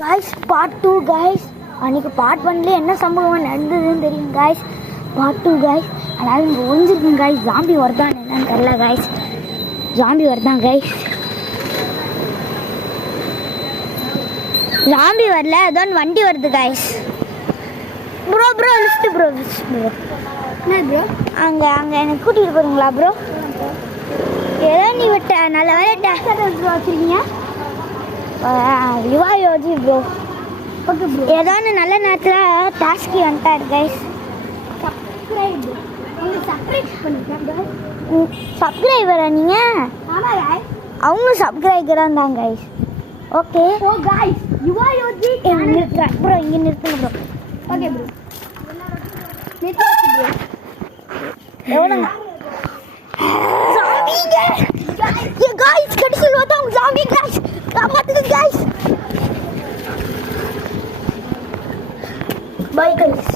Guys part 2 guys. அன்றைக்கி part 1ல என்ன சம்பவம் நடந்ததுன்னு தெரியும் காய்ஸ். Part 2 guys. அதாவது இங்கே ஒழிஞ்சிருக்குங்க காய்ஸ். ஜாம்பி வருதான் என்னன்னு தெரில காய்ஸ். ஜாம்பி வருதான் காய்ஸ். ஜாம்பி வரல, ஏதோ வண்டி வருது காய்ஸ். Bro lift bro. என்ன ப்ரோ அங்கே எனக்கு கூட்டிகிட்டு போகிறீங்களா ப்ரோ? ஏதோ நீ விட்ட நல்ல வேலை வச்சுருக்கீங்க. யுவா யோஜி ப்ரோ. Okay bro. ஏதோ ஒன்று நல்ல நேரத்தில் டாஸ்கி வந்துட்டார் கைஸ். சப்ஸ்கிரைபரா நீங்கள்? அவங்களும் சப்ஸ்கிரைபராக இருந்தாங்க கைஸ். Okay oh guys. யுவா யோஜி நிறுத்துறேன் ப்ரோ. இங்கே நிறுத்துங்க ப்ரோ. Okay bro. நிறுத்தி ப்ரோ. எவ்வளோங்க guys, கடைசியில் வந்தோம் zombie guys. காப்பாத்துங்க guys. Bye guys.